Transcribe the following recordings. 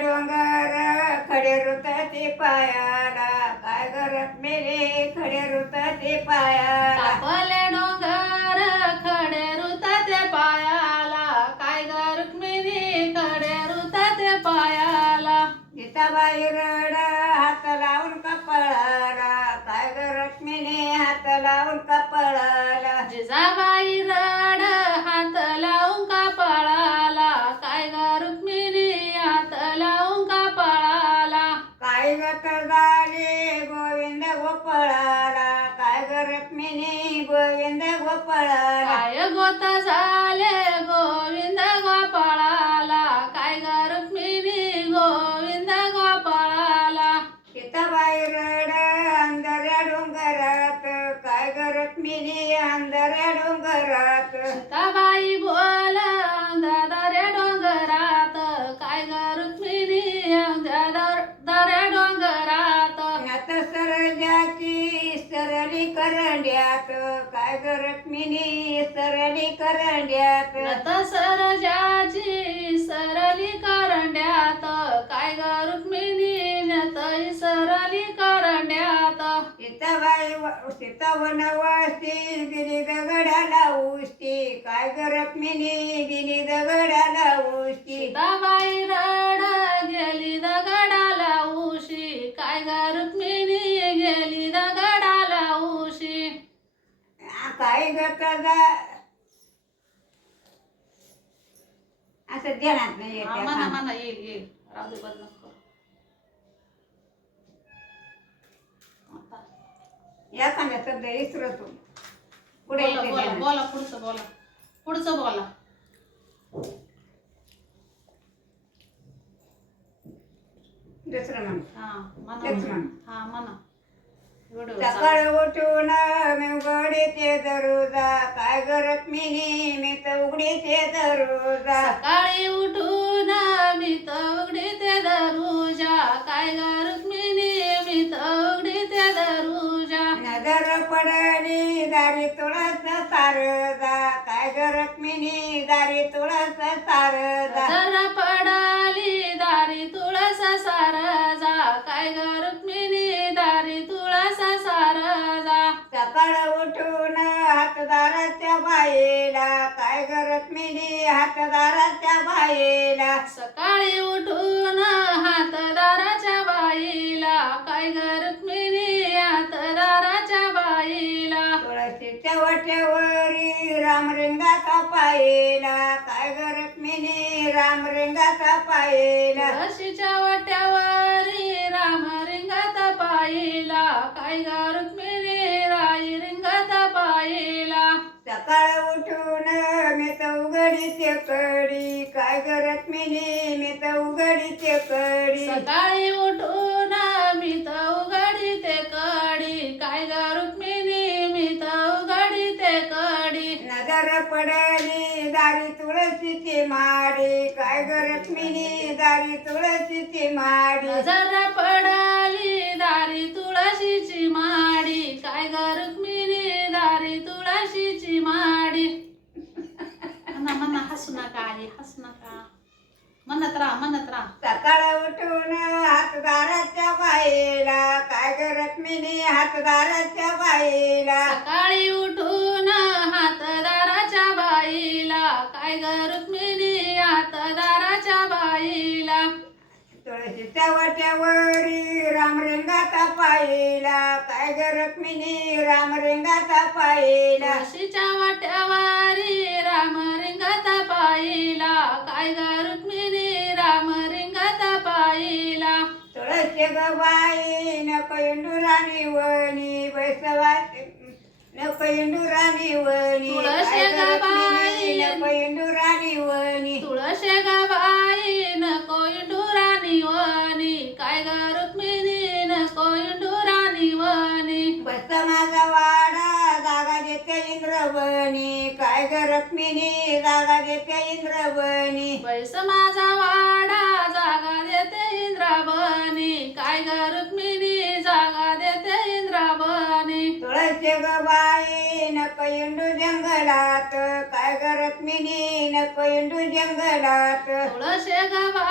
डोंगर खडे रुताचे पायाला. काय गरज मेरे खडे रुताचे पायाला. कापले डोंगर खडे रुताते पायाला. काय ग रुक्मिणी खडे रुताते पायाला. सीताबाई रड हात लावून कपळाला. काय गरज मेने हात लावून कपळाला. जिजाबाई गोपाळाला काय गरज मेने गोविंद गोपाळाला? काय गोत झाले? करंड्यात. नत सरजाची सरली करंड्यात. काय ग रुक्मिणी नतई सरली करंड्यात. सीताबाई व- सीता वनवासी गिरी दगडाला उष्टी काय गरज मिनी गिरी दगडाला उष्टी सीताबाई रड गेली दगडाला उशी. काय ग रुक्मिणी गेली दगडाला उशी. काय ग असं ध्यानात नाही येत त्या म्हणा येईल येईल. राहू दे बंद नको करू. आता. एखादा शब्द विसरतो पुढे बोला येते बोला ध्यानात. बोला पुढचं बोला. पुढचं बोला. दुसरं म्हण. हा म्हणा तेच म्हण. हा म्हणा. व्हिडिओ सकाळ उठून मी उघडीचे दरोजा मिनी मी तर उघडीचे दरोजा. सकाळी उठून मी तवगडी ते दरुजा. काय गरज मी तवगडी ते दरुजा. नजर पडली दारी तुळस सारजा काय गरज मिनी दारी तुळस सारजा हातदाराच्या बाईला काय गरज मिनी हातदाराच्या बाईला सकाळी उठून हातदाराच्या बाईला काय गरज मिनी हातदाराच्या बाईला तुळशीच्या वट्यावरी रामरिंगाचा पाहिला काय गरज मिनी रामरिंगाचा पाहिला तुळशीच्या वाट्यावरी राम रिंगात पाहिला काय गरज मिनी कडी काय मिनी मी तर उघडीचे कडी? सकाळी उठून मी तर ते कडी काय मिनी मी तर उघडी ते कडी? नजर पडली दारी तुळशीची माडी काय गरज मिनी दारी तुळशीची माडी? नजर पडाली दारी तुळशीची माडी काय गरज मिनी दारी तुळशीची माडी? हसू नका आई हसू नका. म्हणत राहा म्हणत राहा. सकाळ उठून हातदाराच्या बाईला काय गरज मिनी हातदाराच्या बाईला सकाळी उठून हातदाराच्या बाईला काय गरज मिनी हातदाराच्या बाईला तुळशीच्या वाट्यावरी रामरिंगाचा पाहिला काय गरज मिनी रामरिंगाचा पाहिला तुळशीच्या वाट्यावारी राम रिंगात पाहिला काय गरज मिनी राम रिंगात पाहिला तुळशी ग बाई नको इंडुराणी वणी बैसवाची नको इंडुराणी वणी. ग बाई. मिनी नको इंडुराणी वणी. तुळशे गबाई नको इंडुरानी वनी काय गरज मिनी नको इंडुरानी वनी बस माझा वाडा जागा देते इंद्रवणी काय गरज मिनी जागा देते इंद्रवणी पैस माझा वाडा जागा देते इंद्रावनी काय गरज मिनी जागा देते इंद्रावनी तुळशी ग बाई नको इंडू जंगलात. काय गरज मिनी नको इंडू जंगलात. तुळशे गबाई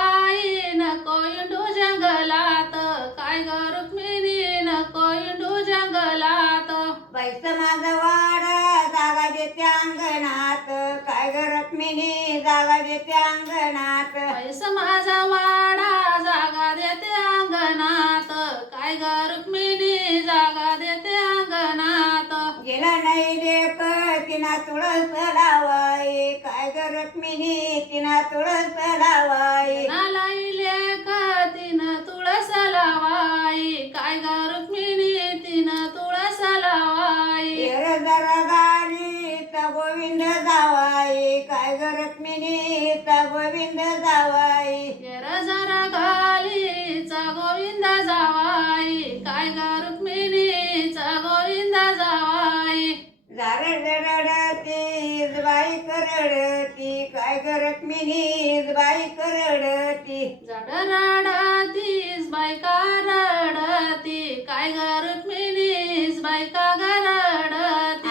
रक्मिणी जागा देते अंगणात. पैस माझा वाडा जागा देते अंगणात. काय ग रुक्मिणी जागा देते अंगणात. गेला नाही लेक तिना तुळस लावाई. काय ग रक्मिणी तिना तुळस लावाई. जावाई काय ग रुक्मिणीचा गोविंद जावाई? रडती बाई करडती काय ग रक्मिणी बाई करडती? जड रडतीस बायका रडती काय ग